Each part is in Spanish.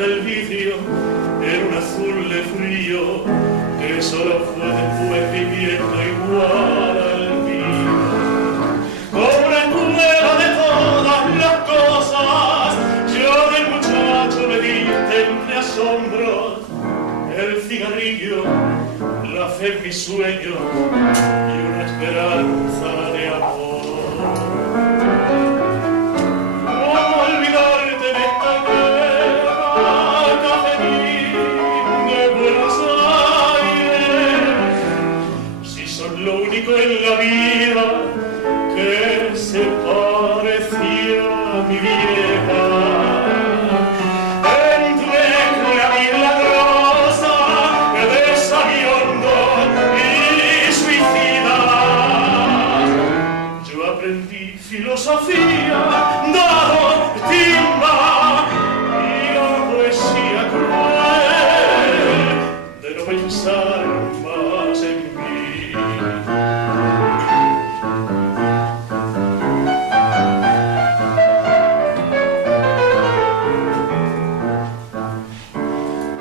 contra el vidrio en un azul de frío que solo fue viviendo igual al mío. Como una escuela de todas las cosas, yo del muchacho me di entre asombros el cigarrillo, la fe en mis sueños y una esperanza de amor. ¿Cómo olvidarte de esta guerra, cafetín de Buenos Aires? Si son lo único en la vida que se parecía a mi vieja. Entre la milagrosa de sabiondo y suicida, yo aprendí filosofía, dado, timba y la poesía cruel de no pensar más en mí.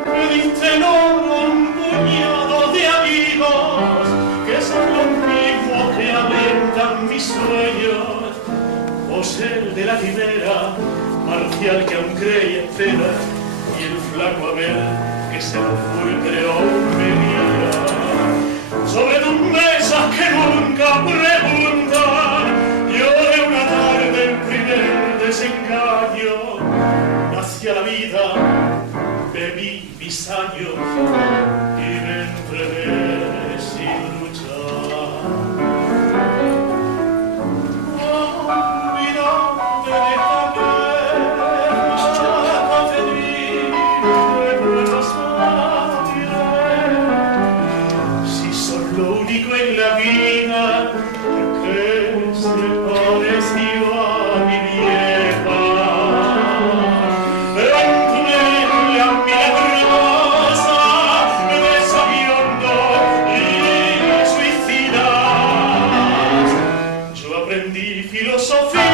Me diste en oro un puñado de amigos que son los mismos que alientan mis sueños. José el de la quimera, Marcial que aún cree y espera, y el flaco Abel que se creó me mira. Sobre tus mesas que nunca preguntan, lloré una tarde el primer desengaño. Hacia la vida bebí mis años y me entregué sin luchar. Olvidarte de esta guerra, cafetín de Buenos Aires. Si son lo único en la vida que se pareció a mi vieja. Aprendí filosofía.